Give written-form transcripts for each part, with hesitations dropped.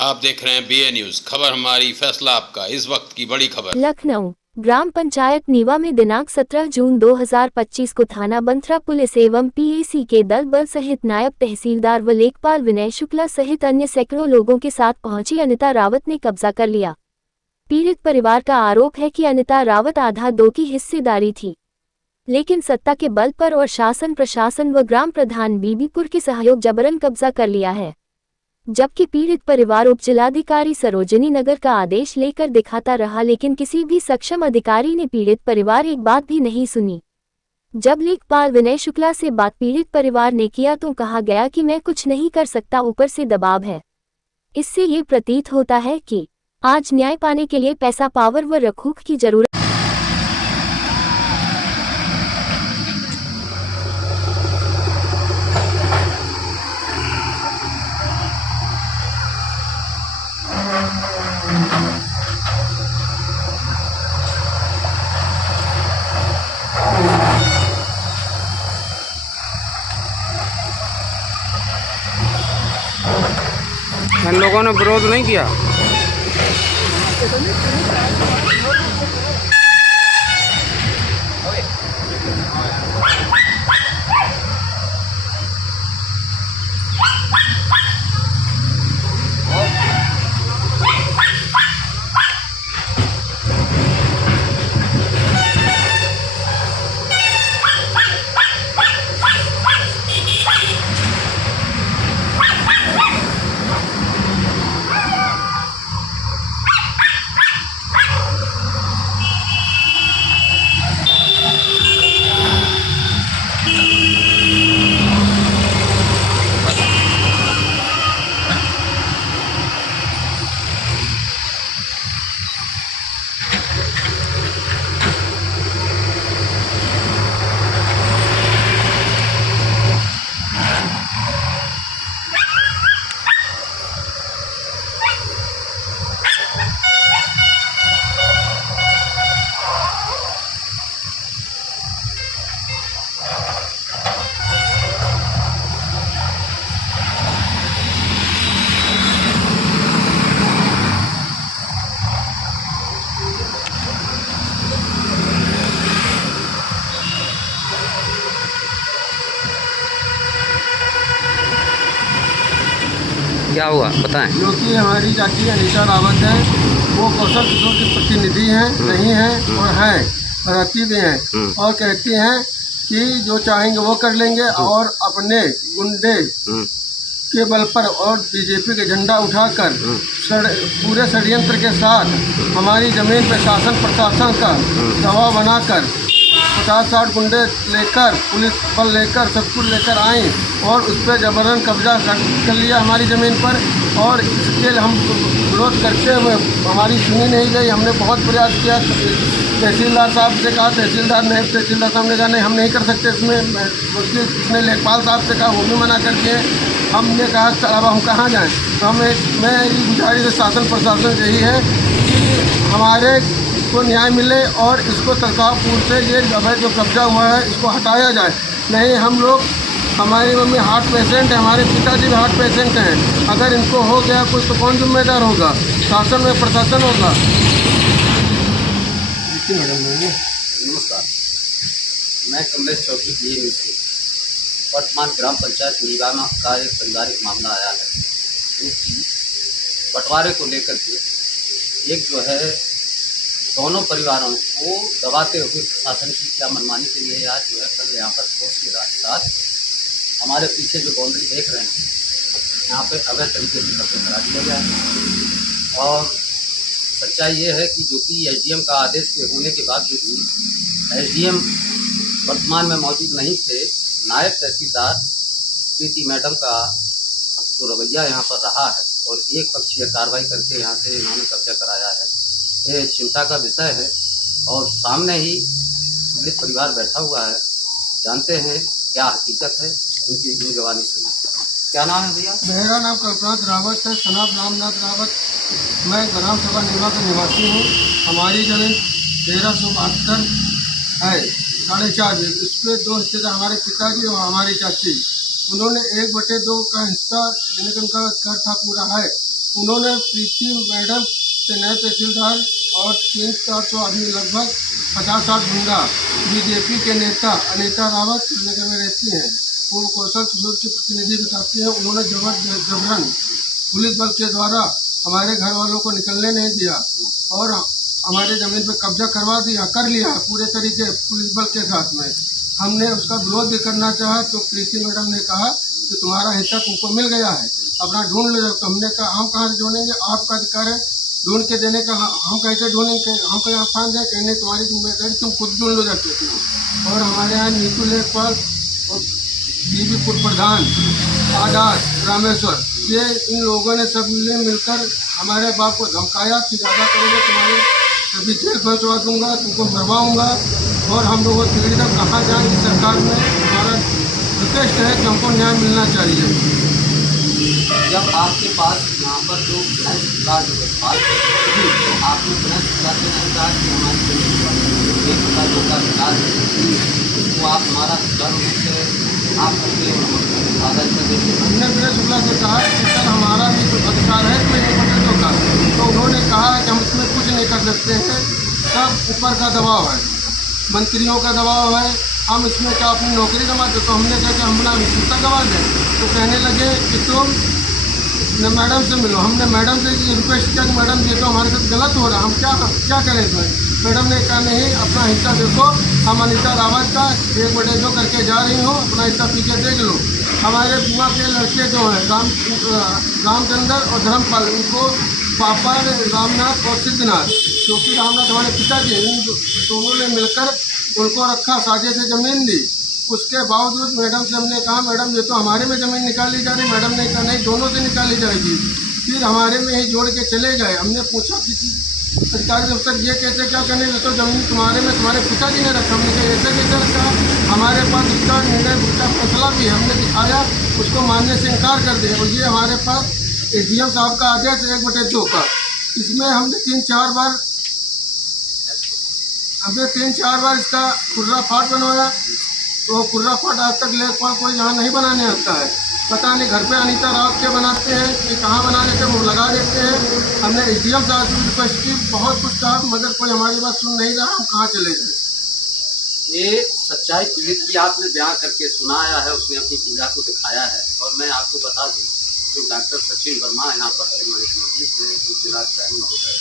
आप देख रहे हैं BA न्यूज, खबर हमारी फैसला आपका। इस वक्त की बड़ी खबर। लखनऊ ग्राम पंचायत नीवा में दिनांक 17 जून 2025 को थाना बंथरा पुलिस एवं PAC के दल बल सहित नायब तहसीलदार व लेखपाल विनय शुक्ला सहित अन्य सैकड़ों लोगों के साथ पहुंची अनिता रावत ने कब्जा कर लिया। पीड़ित परिवार का आरोप है कि अनिता रावत आधा दो की हिस्सेदारी थी, लेकिन सत्ता के बल पर और शासन प्रशासन व ग्राम प्रधान बीबीपुर के सहयोग जबरन कब्जा कर लिया है, जबकि पीड़ित परिवार उप जिलाधिकारी सरोजनी नगर का आदेश लेकर दिखाता रहा, लेकिन किसी भी सक्षम अधिकारी ने पीड़ित परिवार एक बात भी नहीं सुनी। जब लेखपाल विनय शुक्ला से बात पीड़ित परिवार ने किया तो कहा गया कि मैं कुछ नहीं कर सकता, ऊपर से दबाव है। इससे ये प्रतीत होता है कि आज न्याय पाने के लिए पैसा, पावर व रखूख की जरूरत। इन लोगों ने विरोध नहीं किया। क्या हुआ बताएं। जो कि हमारी चाची अनीता रावत है, वो कौशल किशोर की प्रतिनिधि हैं, नहीं हैं और हैं, रहती भी हैं और कहती हैं कि जो चाहेंगे वो कर लेंगे और अपने गुंडे के बल पर और बीजेपी के झंडा उठाकर पूरे षड्यंत्र के साथ हमारी ज़मीन पर शासन प्रशासन का दबाव बनाकर 50-60 गुंडे लेकर, पुलिस बल लेकर, सब कुछ लेकर आए और उस पर जबरन कब्जा कर लिया हमारी ज़मीन पर। और इसके लिए हम विरोध करते हुए हमारी सुनी नहीं गई। हमने बहुत प्रयास किया, तहसीलदार साहब से कहा, तहसीलदार साहब ने कहा नहीं हम नहीं कर सकते इसमें। उसने लेखपाल साहब से कहा, वो भी मना कर दिए। हमने कहा अब हम कहाँ जाएँ। तो मैं गुजारिश शासन प्रशासन यही है कि हमारे को न्याय मिले और इसको तत्कालपूर्व से ये अवैध जो कब्जा हुआ है इसको हटाया जाए। नहीं हम लोग, हमारी मम्मी हार्ट पेशेंट है, हमारे पिताजी भी हार्ट पेशेंट हैं, अगर इनको हो गया कुछ तो कौन जिम्मेदार होगा? शासन में प्रशासन होगा। नमस्कार, मैं कमलेश चौधरी BA न्यूज़ से। वर्तमान ग्राम पंचायत नीवा का एक पारिवारिक मामला आया है, जो कि बंटवारे को लेकर के एक जो है दोनों परिवारों को दबाते हुए प्रशासन की क्या मनमानी के लिए आज जो है कल यहाँ पर फोर्स के साथ हमारे पीछे जो बाउंड्री देख रहे हैं यहाँ पे अवैध तरीके से कब्जा करा दिया गया है। और सच्चाई ये है कि जो कि SDM का आदेश के होने के बावजूद भी SDM वर्तमान में मौजूद नहीं थे। नायब तहसीलदार प्रीति मैडम का जो रवैया यहाँ पर रहा है और एक पक्षीय कार्रवाई करके यहाँ से इन्होंने कब्जा कराया है, ये चिंता का विषय है। और सामने ही पीड़ित परिवार बैठा हुआ है, जानते हैं क्या हकीकत है, उनकी जवानी सुनिए। क्या नाम है भैया? मेरा नाम कल्पनाथ रावत है, सनाब रामनाथ रावत। मैं ग्राम सभा नीवा का निवासी हूँ। हमारी ज़मीन 1372 है, 4.5 उस पर 2 हिस्सेदार हमारे पिताजी और हमारी चाची, उन्होंने 1/2 का हिस्सा, यानी कि उनका कर था पूरा है, उन्होंने प्रीति मैडम के नए तहसीलदार और 300-400 आदमी लगभग 50-60 गुंडा बीजेपी के नेता अनीता रावत श्रीनगर में रहती हैं, वो कौशल किशोर की प्रतिनिधि बताती हैं। उन्होंने जबरन पुलिस बल के द्वारा हमारे घर वालों को निकलने नहीं दिया और हमारे ज़मीन पर कब्जा कर लिया पूरे तरीके पुलिस बल के साथ में। हमने उसका विरोध भी करना चाहा तो प्रीति मैडम ने कहा कि तुम्हारा हिस्सा तुमको मिल गया है, अपना ढूंढ लो। तो हमने कहा हम कहाँ से ढूंढेंगे, आपका अधिकार है ढूंढ के देने का, हम कैसे ढूंढेंगे, हम कहीं फान जाए कहने तुम्हारी जिम्मेदारी, तुम खुद ढूंढ लो जाके। और हमारे यहाँ नीतू लेखपाल और बीबीपुर प्रधान आजाद रामेश्वर, ये इन लोगों ने सब मिलकर हमारे बाप को धमकाया कि ज़्यादा करोगे तुम्हारे कभी जेल पहुँचवा दूँगा, तुमको मरवाऊँगा। और हम लोगों को पीड़ित कहाँ जाए, इस सरकार में हमारा रिक्वेस्ट है कि हमको न्याय मिलना चाहिए। जब आपके पास यहाँ पर जो गणेश शुक्ला जो लेखपाल थी, तो आपने गणेश शुक्ला से नहीं कहा कि हमारी जो का अधिकार है वो आप हमारा आप आधार कर देते। हमने गणेश शुक्ला से कहा कि सर हमारा भी कुछ अधिकार है तो का, तो उन्होंने कहा कि हम इसमें कुछ नहीं कर सकते हैं, सब ऊपर का दबाव है, मंत्रियों का दबाव है, हम इसमें क्या अपनी नौकरी गंवा दे। तो हमने कहा कि हम अपना हिस्सा गंवा दें, तो कहने लगे कि तुम मैडम से मिलो। हमने मैडम से रिक्वेस्ट किया कि मैडम ये तो हमारे साथ गलत हो रहा है, हम क्या करें इसमें। मैडम ने कहा नहीं, अपना हिस्सा देखो, हम अनीता रावत का 1/2 करके जा रही हूँ, अपना हिस्सा पीछे देख लो। हमारे बुआ के लड़के जो हैं रामचंद्र और धर्मपाल, उनको पापा रामनाथ और सिद्धनाथ, क्योंकि रामनाथ हमारे पिताजी, इन दोनों ने मिलकर उनको रखा, साझे से ज़मीन दी। उसके बावजूद मैडम से हमने कहा मैडम ये तो हमारे में ज़मीन निकाली जा रही, मैडम ने कहा नहीं दोनों से निकाली जाएगी। फिर हमारे में ही जोड़ के चले गए। हमने पूछा किसी अधिकारी अफसर ये कैसे क्या करने, तो ज़मीन तुम्हारे में तुम्हारे पिताजी ने रखा। हमने कहा ऐसे कैसे रखा, हमारे पास इसका निर्णय का फैसला भी है, हमने दिखाया, उसको मानने से इनकार कर दिया। और ये हमारे पास एसडीएम साहब का आदेश 1/2 का, इसमें हमने 3-4 बार इसका कुर्रा फाट बनवाया, तो कुर्रा फाट आज तक लेखपाल कोई यहाँ नहीं बनाने आता है। पता नहीं घर पे अनीता रावत के बनाते हैं कि कहाँ बना देते हैं, वो लगा देते हैं। हमने एसडीएम साहब से रिक्वेस्ट की, बहुत कुछ कहा, मगर कोई हमारी बात सुन नहीं रहा, हम कहाँ चले गए। ये सच्चाई पीड़ित की आपने बयान करके सुनाया है, उसने अपनी पीड़ा को दिखाया है। और मैं आपको बता दूँ, जो डॉक्टर सचिन वर्मा यहाँ पर मौजूद हैं, उप जिलाधिकारी महोदय,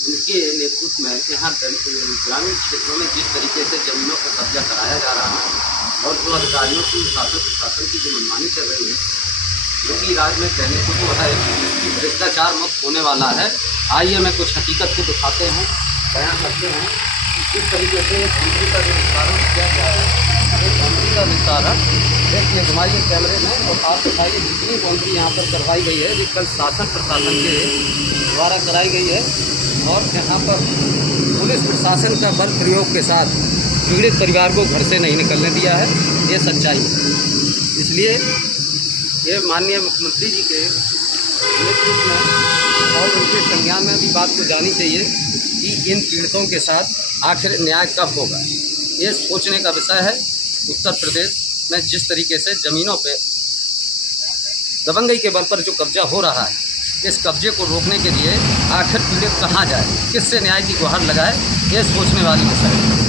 उनके नेतृत्व में यहाँ ग्रामीण क्षेत्रों में जिस तरीके से जमीनों पर कब्जा कराया जा रहा है और जो अधिकारियों की शासन प्रशासन की जो मनमानी चल रही है, जो कि राज्य में कहने को तो है कि भ्रष्टाचार मुक्त होने वाला है। आइए मैं कुछ हकीकत को दिखाते हैं, बयान करते हैं किस तरीके से बाउंड्री का जो विस्तारण किया गया है। एक बाउंड्री का विस्तारण देखिए, घुमाइए कैमरे में और आप दिखाइए जितनी बाउंड्री यहाँ पर करवाई गई है, ये कल शासन प्रशासन के द्वारा कराई गई है। और यहाँ पर पुलिस प्रशासन का बल प्रयोग के साथ पीड़ित परिवार को घर से नहीं निकलने दिया है, ये सच्चाई है। इसलिए ये माननीय मुख्यमंत्री जी के नेतृत्व में और उनके संज्ञान में भी बात को जानी चाहिए कि इन पीड़ितों के साथ आखिर न्याय कब होगा। ये सोचने का विषय है। उत्तर प्रदेश में जिस तरीके से ज़मीनों पे दबंगई के बल पर जो कब्जा हो रहा है, इस कब्जे को रोकने के लिए आखिर पीड़ित कहाँ जाए, किससे न्याय की गुहार लगाए, ये सोचने वाली विषय है।